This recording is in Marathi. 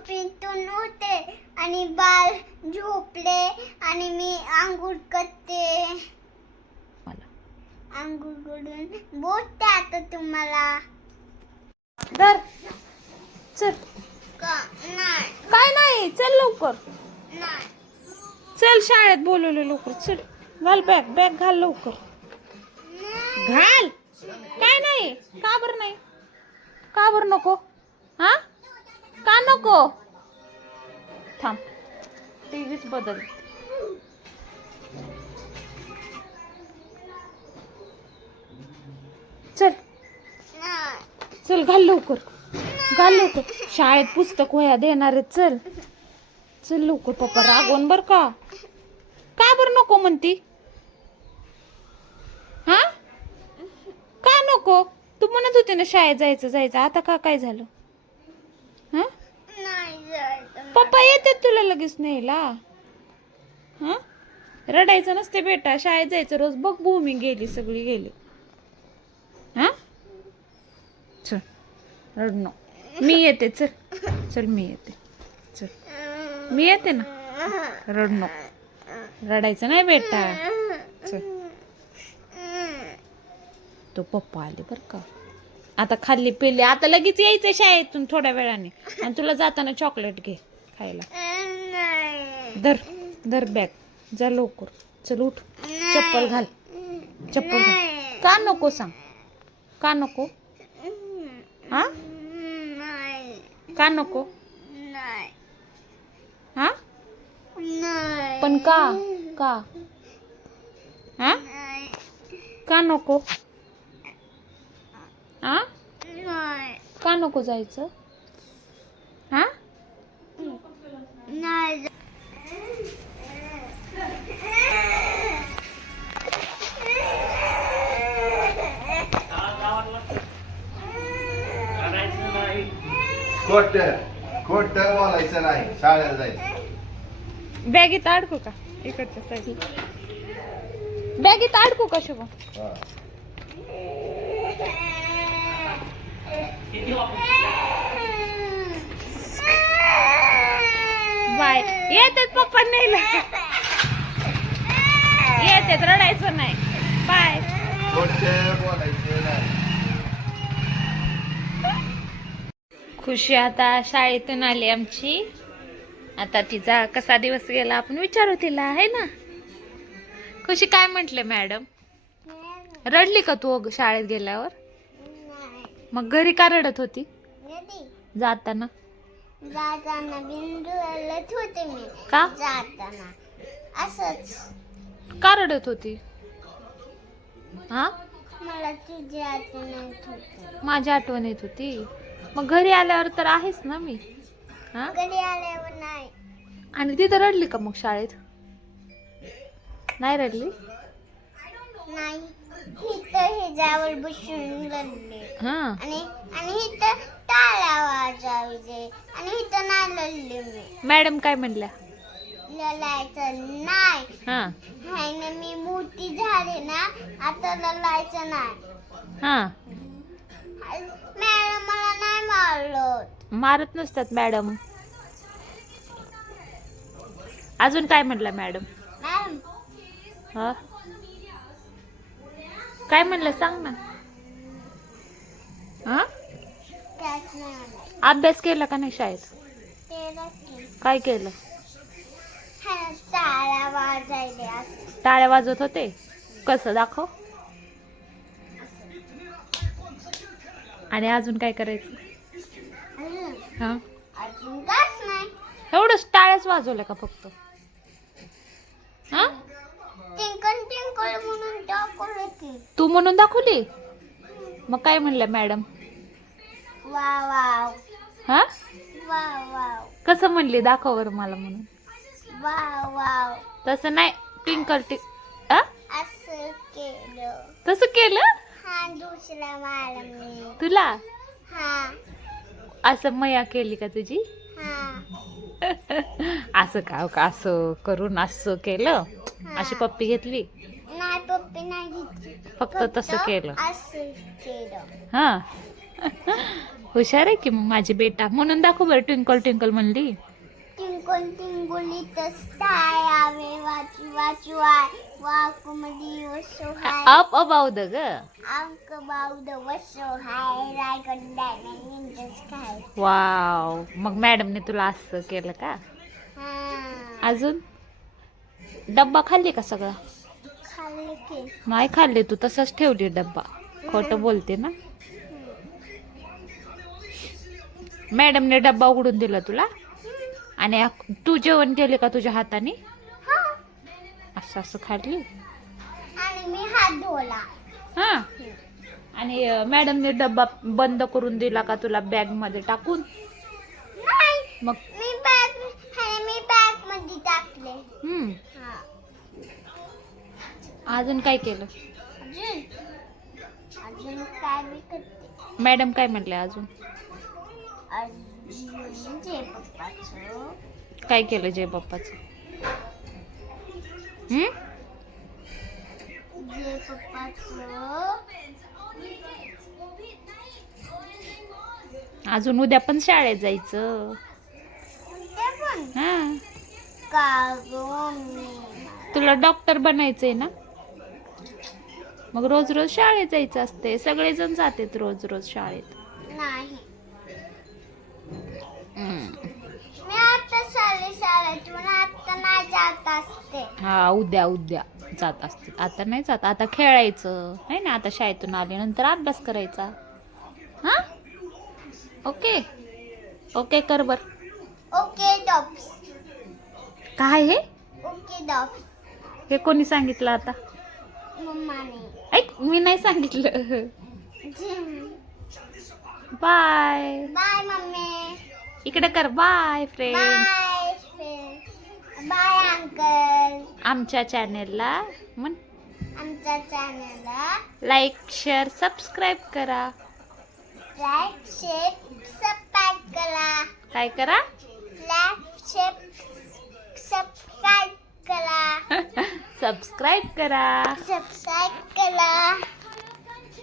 झोपेतून उठते आणि बाळ झोपले आणि मी आंघोळ करते. आंघोळ करून बोलते आता तुम्हाला. धर चल. नाही काय नाही, चल लवकर. नाही चल शाळेत बोलवलं लवकर. चल घाल बॅग, बॅग घाल लवकर. घाल. काय नाही, का बरं नाही, का बरं नको? हा का नको? थांब, टीव्हीच बदल. चल चल घाल लवकर, घाल लवकर. शाळेत पुस्तक वह्या देणार आहेत. चल चल लवकर. पप्पा रागवून बर का. का बरं नको म्हणती? हा का नको? तू म्हणत होती ना शाळेत जायचं जायचं, आता का काय झालं? हा नाही जायचं. पप्पा येते तुला लगेच न्यायला. हा रडायचं नसते बेटा, शाळेत जायचं रोज. बघ भूमी गेली, सगळी गेली. हा चल रडनो, मी येते. चल चल मी येते. चल मी येते ना. रडनो, रडायचं नाही बेटा. चल. तो पप्पा आले बर का. आता खाल्ली पिल्ली, आता लगेच यायचं शाळेतून थोड्या वेळाने. आणि तुला जाताना चॉकलेट घे खायला. धर धर बॅग, जा लवकर. चल उठ, चप्पल घाल, चप्पल घाल. का नको सांग, का नको? हा का नको? हा पण का का हा का नको? हा का नको जायचं? हा नाही खोट खोट बोलायचं नाही, शाळेला जायचं. बॅगेत अडकू का? इकडच्या साईड बॅगेत अडकू का शुभम? हा. बाय. येतात पप्पा न्यायला. येतात, रडायचं नाही. बाय. खोट बोलायचं नाही. खुशी आता शाळेतून आली आमची. आता तिचा कसा दिवस गेला आपण विचारू तिला, आहे ना? खुशी काय म्हंटले मॅडम? रडली का तू शाळेत गेल्यावर? मग घरी का रडत होती जाताना? जाताना बिंदूलाच होते मी. का जाताना असंच का रडत होती? हा मला तुझी आठवण येत होती. माझी आठवण येत होती. मग घरी आल्यावर तर आहेस ना मी. हा घरी आल्यावर नाही. आणि तिथं रडली का मग शाळेत? नाही रडली? नाही, इथं ह्याच्यावर बसून रडले. हा आणि आणि इथं टाळ्या वाजवायचे आणि इथं नाही लढले मी. मॅडम काय म्हणल्या? लढायचं नाही. हा हाय ना, मी मोठी झाले ना, आता लढायचं नाही. हा मॅडम मला नाही मारलं. मारत नसतात मॅडम. अजून काय म्हणलं मॅडम? मॅडम हा काय म्हणलं सांग ना. हा त्याच नाही म्हणलं. अभ्यास केला का नाही शाळेत? केलं की. काय केलं? हाय, टाळ्या वाजायले असं. टाळ्या वाजवत होते? कसं दाखव. आणि अजून काय करायचं? अजून हा अजून काच नाही. एवढंच टाळ्याच वाजवल्या का फक्त? हा टिंकल टिंकल म्हणून दाखवलं की. तू म्हणून दाखवली? मग काय म्हणलं मॅडम? वाव वाव हा वाव वाव कसं म्हणली दाखव बरं मला म्हणून. वाव वाव तसं नाही, टिंकल टिंक. असं केलं. तसं केलं हा दुसरा मॅडम तुला? हा असं मया केली का तुझी? हा असं का असं करून असं केलं? अशी पप्पी घेतली? नाही पप्पी नाही घेतली. फक्त तसं केलं. असं केलं. हा हुशार आहे की मग माझी बेटा. म्हणून दाखव बरं ट्विंकल ट्विंकल म्हणली. टिंकल टिंकल इथं स्टार आवे वाचू वाचू आय वाकुमडी वसो हाय अप अबाव द ग. अंक बाउद वसो high like a diamond in the sky. Wow, मग मॅडमने तुला असं केलं का? हा अजून डब्बा खाल्ली का सगळा? खाल्ले की नाही खाल्ली, तू तसंच ठेवली डब्बा. खोटं बोलते ना. मॅडमने डब्बा उघडून दिला तुला आणि तू जेवण केले का तुझ्या हाताने? हा असं असं खाल्ली. आणि मी हात धुवला. हा, आणि मॅडमने डब्बा बंद करून दिला का तुला बॅग मध्ये टाकून? नाही मग मी बॅग मध्ये टाकले. हा अजून काय केलं? अजून अजून काय मी करते? मॅडम काय म्हटले अजून? अजून जे पप्पाचं काय केलं जय बाप्पाचं? जे पप्पाचं अजून उद्या पण शाळेत जायचं. ते पण हा, का गं मी तुला डॉक्टर बनायचंय ना, मग रोज रोज शाळेत जायचं असते. सगळेजण जातात रोज रोज शाळेत. नाही मी आता शाळेत पण आता नाही जात असते. हा, उद्या उद्या जात असते, आता नाही जात. आता खेळायचं आहे ना. आता शाळेतून आल्यानंतर अभ्यास करायचा. हा, ओके ओके कर बर. ओके डॉप्स काय हे? ओके डॉप्स हे कोणी सांगितलं आता? मम्माने. ऐक, मी नाही सांगितलं. बाय. Bye mummy. इकडे कर bye friend. Bye bye uncle. आमच्या चॅनेलला म्हण, आमच्या चॅनलला लाईक शेअर सबस्क्राईब करा. लाईक शेअर सबस्क्राईब करा. काय करा? लाईक शेअर सबस्क्राईब करा. सबस्क्राईब करा. सबस्क्राईब करा.